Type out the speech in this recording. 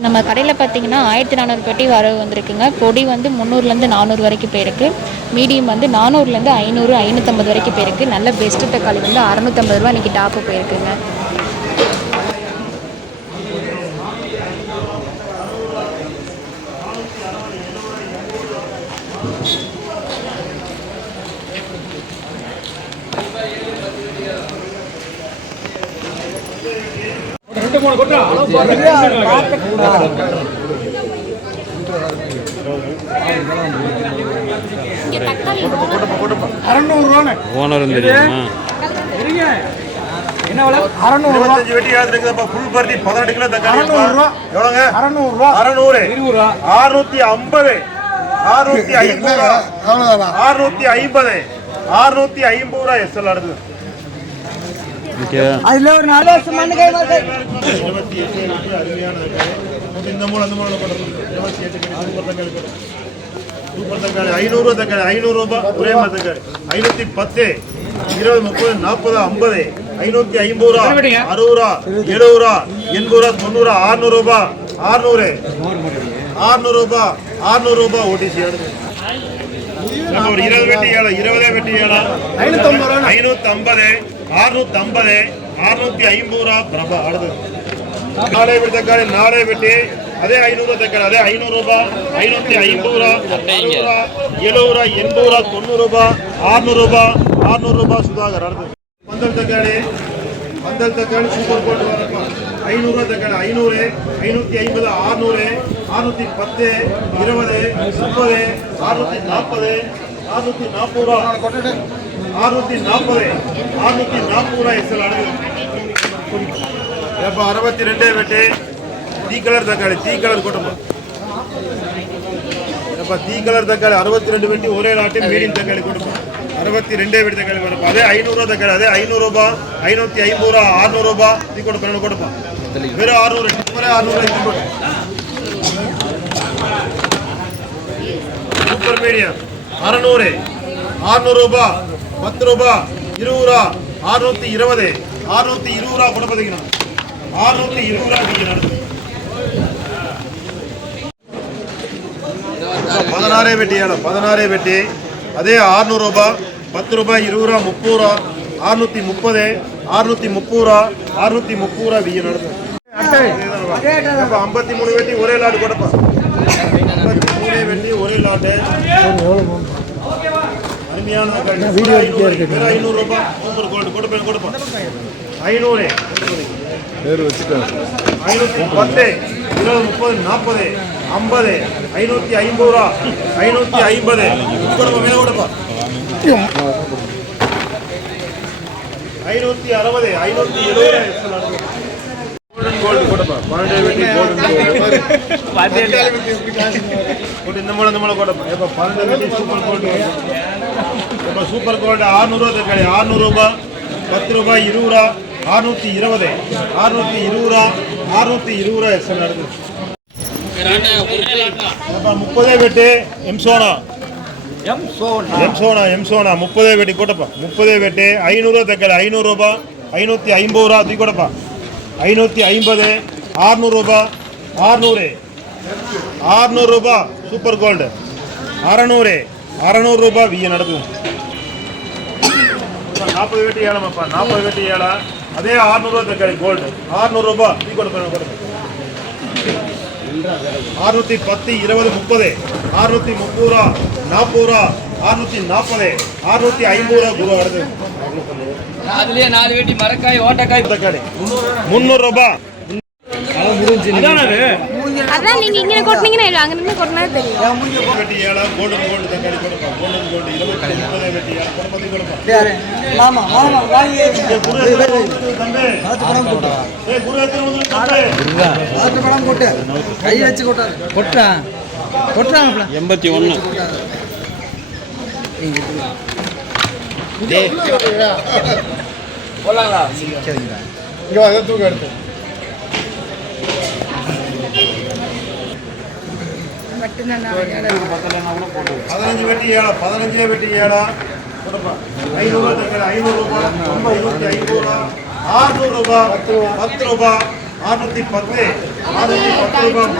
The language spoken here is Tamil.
நம்ம கடையில் பார்த்தீங்கன்னா ஆயிரத்தி நானூறு பெட்டி வரவு வந்திருக்குங்க. பொடி வந்து முந்நூறுலேருந்து நானூறு வரைக்கும் போயிருக்கு. மீடியம் வந்து நானூறுலேருந்து ஐநூறு ஐநூற்றம்பது வரைக்கும் போயிருக்கு. நல்ல பெஸ்ட்டு தக்காளி வந்து அறநூற்றம்பது ரூபா இன்றைக்கி டாப்பு போயிருக்குங்க. ரூபா. அறுநூத்தி ஐம்பது. அறுநூத்தி ஐம்பது அறுநூத்தி ஐம்பது. அறுநூத்தி ஐம்பது ரூபா எஸ்எல் அடுத்து அதுல ஒரு நாலு வருஷம் மண்ணு கை இந்த மூலம் அந்த மூலம் இருபத்தி எட்டு சூப்பர் தக்காளி. சூப்பர் தக்காளி ஐநூறு தக்காளி ஐநூறு ரூபாய் ஒரே மாதிரி தக்காளி ஐநூத்தி பத்து இருபது முப்பது நாற்பது ஐம்பது ஐநூத்தி ஐம்பது ரூபா அறுபது ரூபா எழுபது ரூபா எண்பது ரூபா தொண்ணூறு ரூபாய் ஆறுநூறு ஆறுநூறு ரூபாய் ஆறுநூறு ரூபாய் ஓடிசி ஒரு இருபது வெட்டி ஏழை இருபதே வெட்டி ஏழை. ஐநூத்தி ஐம்பது அறுநூத்தி ஐம்பது அறுநூத்தி ஐம்பது ரூபா பிரபா அடுத்தது நாளை வெட்டி தக்காளி நாளை வெட்டி. அதே ஐநூறு தக்காளி அதே ஐநூறு ரூபாய் ஐநூத்தி ஐம்பது ரூபா. அறுபது எழுபது ரூபா எண்பது ரூபா தொண்ணூறு ரூபாய் அறுநூறு ரூபாய் அறுநூறு ரூபாய் சுதாகர் அடுத்தது பந்தல் தக்காளி பந்தல் தக்காளி சூப்பர் போட்டு வரப்பா. ஐநூறுரூவா தக்காளி ஐநூறு ஐநூற்றி ஐம்பது ஆறுநூறு அறுநூத்தி பத்து இருபது முப்பது அறுநூத்தி நாற்பது அறுநூத்தி நாற்பது ரூபா. அறுநூத்தி நாற்பது அறுநூத்தி நாற்பது ரூபாய் எக்ஸல் அணுகு இப்போ அறுபத்தி ரெண்டே வெட்டி டீ கலர் தக்காளி டீ கலர் கூட்டமா இப்போ டீ கலர் தக்காளி அறுபத்தி ரெண்டு வெட்டி ஒரே நாட்டு மீடியம் தக்காளி கூட்டமா அறுபத்தி ரெண்டே வெட்டி தக்காளி கொடுப்போம் அதே ஐநூறுரூவா தக்காளி அதே ஐநூறுரூபா ஐநூற்றி ஐம்பது ரூபா அறுநூறுபா டீ கொடுப்போம் கொடுப்போம் வெறும் அறுநூறு டிப்பரே அறுநூறு சூப்பர் மீடியம் அறநூறு அறுநூறுபா பத்து ரூபா இருபது ரூபா அறுநூத்தி இருபது அறுநூத்தி இருபது ரூபா கொடுப்பதுங்கண்ணா அறுநூத்தி இருபது ரூபா நீங்க பதினாறே வெட்டி பதினாறே வெட்டி அதே அறுநூறு ரூபா பத்து ரூபாய் இருபது ரூபா முப்பது ரூபா அறுநூத்தி முப்பது அறுநூத்தி முப்பது ரூபா அறுநூத்தி முப்பது ரூபா வீங்க நடக்கும் ஐம்பத்தி மூணு வெட்டி ஒரே லாடு கொடுப்பா. ஐம்பத்தி மூணு வெட்டி ஒரே லாட்டு அருமையான வீடியோ வெறும் ஐநூறு ரூபாய். சூப்பர் கோல்டு கொடுப்பேன் கொடுப்பேன் ஐநூறு. ஐநூத்தி பத்து இருபது முப்பது நாற்பது ஐம்பது ஐநூத்தி ஐம்பது ரூபா. ஐநூத்தி ஐம்பது. மேல ஐநூத்தி அறுபது ஐநூத்தி எழுபது. கோல்டு பன்னெண்டு இந்த மூலம் இந்த மூலம் கொடுப்பா எப்போ பன்னெண்டு வெட்டி சூப்பர் கோல்டு இப்போ சூப்பர் கோல்டு ஆறுநூறுவா தக்காளி ஆறுநூறுபா பத்து ரூபாய் இருபது ரூபா அறுநூத்தி இருபது. அறுநூத்தி இருபது ரூபா அறுநூத்தி இருபது ரூபா நடக்குது அப்ப முப்பதே வெட்டு? எம்சோனா எம் சோன். எம்சோனா எம்சோனா முப்பதே வெட்டி கூட்டப்பா முப்பதே வெட்டு. ஐநூறுரூவா தக்காளி ஐநூறுரூபா ஐநூற்றி ஐம்பது ரூபா தூக்கி கூடப்பா ஐநூற்றி ஐம்பது ஆறுநூறுபா ஆறுநூறு. ஆறுநூறுபா சூப்பர் கோல்டு. அறநூறு. அறநூறுபா விய நடக்கும். நாற்பது வெட்டி ஏழமாப்பா நாற்பது வெட்டி ஏழா அதே ஆறுநூறுவா தக்காளி கோல்டு ஆறுநூறுபா தூக்கி கொடுப்பேன் கொடுப்பேன் அறுநூத்தி பத்து இருபது முப்பது. அறுநூத்தி முப்பது ரூபா நாற்பது ரூபா. அறுநூத்தி நாற்பது. அறுநூத்தி ஐம்பது ரூபா குரு வருது. அதுலயே நாலு வேட்டி மரக்காய் ஓட்டக்காய். தக்காளி முந்நூறு ரூபாய் அதான் நீங்கள் இங்கே கொட்டினீங்கன்னா அங்கே நின்று கொட்டினா தெரியும். கொட்டுறாங்க எண்பத்தி ஒன்று போலாங்களா இங்க வாங்க தூக்கம் எடுத்து. பதினஞ்சு வெட்டி ஏழா பதினஞ்சே வெட்டி ஏழா. கொடுப்பா ஐநூறுவா தக்காளி ஐநூறு ரூபாய் ரொம்ப இருபத்தி ஐநூறு ரூபா ஆறுநூறு ரூபாய் பத்து ரூபாய் அறுநூத்தி பத்து ஆறுநூற்றி பத்து ரூபாய்